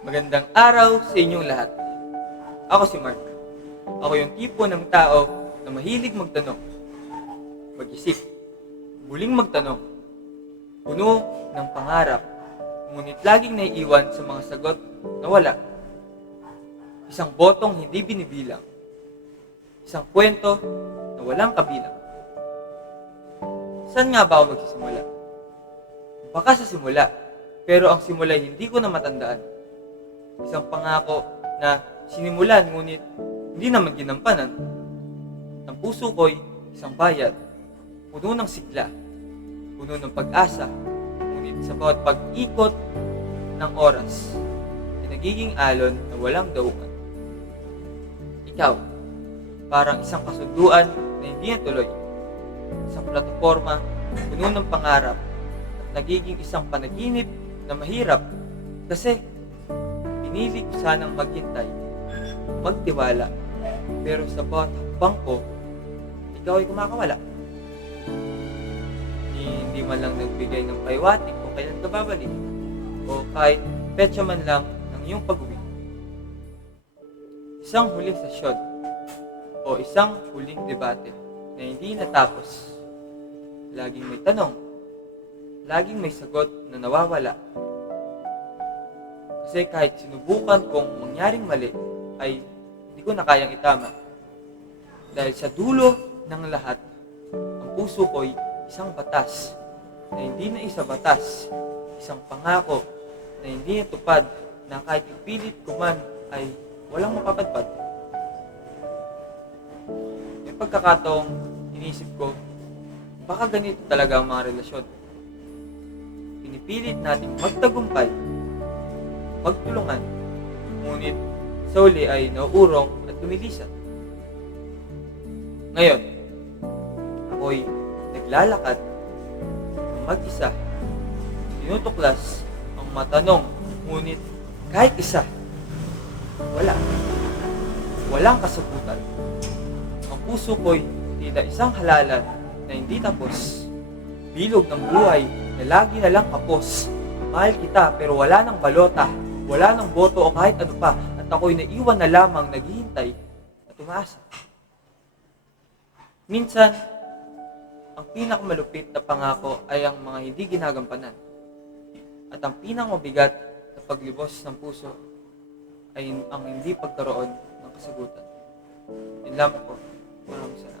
Magandang araw sa inyong lahat. Ako si Mark. Ako yung tipo ng tao na mahilig magtanong, mag-isip, muling magtanong, puno ng pangarap, ngunit laging naiiwan sa mga sagot na wala. Isang botong hindi binibilang, isang kwento na walang kabilang. Saan nga ba ako magsisimula? Baka sa simula, pero ang simula hindi ko na matandaan. Isang pangako na sinimulan ngunit hindi naman ginampanan. Ang puso ko'y isang bayad, puno ng sigla, puno ng pag-asa, ngunit sa bawat pag-ikot ng oras, ay nagiging alon na walang daungan. Ikaw, parang isang kasunduan na hindi natuloy, isang plataforma puno ng pangarap at nagiging isang panaginip na mahirap kasi pinili ko sanang maghintay, magtiwala, pero sa bawat hakbang ko, ikaw ay kumakawala. Hindi man lang nagbigay ng paywatik kung kailan ka babalik, o kahit petsa man lang ng iyong pag-uwi. Isang huling sesyon, o isang huling debate na hindi natapos. Laging may tanong, laging may sagot na nawawala. Kasi kahit sinubukan kong mangyaring mali, ay hindi ko na kayang itama. Dahil sa dulo ng lahat, ang puso ko'y isang batas na hindi na isa batas, isang pangako na hindi natupad na kahit ipilit ko man ay walang mapapadpad. May pagkakataong inisip ko, baka ganito talaga ang mga relasyon. Pinipilit nating magtagumpay, magtulungan, ngunit sa uli ay nauurong at lumilisan. Ngayon, ako'y naglalakad ng mag-isa, tinutuklas ang matanong, ngunit kahit isa, wala. Walang kasagutan. Ang puso ko'y tila isang halalan na hindi tapos. Bilog ng buhay na lagi na lang kapos. Mahal kita pero wala nang balota, wala nang boto o kahit ano pa, at ako'y naiwan na lamang naghihintay at umaasa. Minsan, ang pinakamalupit na pangako ay ang mga hindi ginagampanan. At ang pinakamabigat na paglibos ng puso ay ang hindi pagkaroon ng kasagutan. Yun lamang po. Maraming salamat.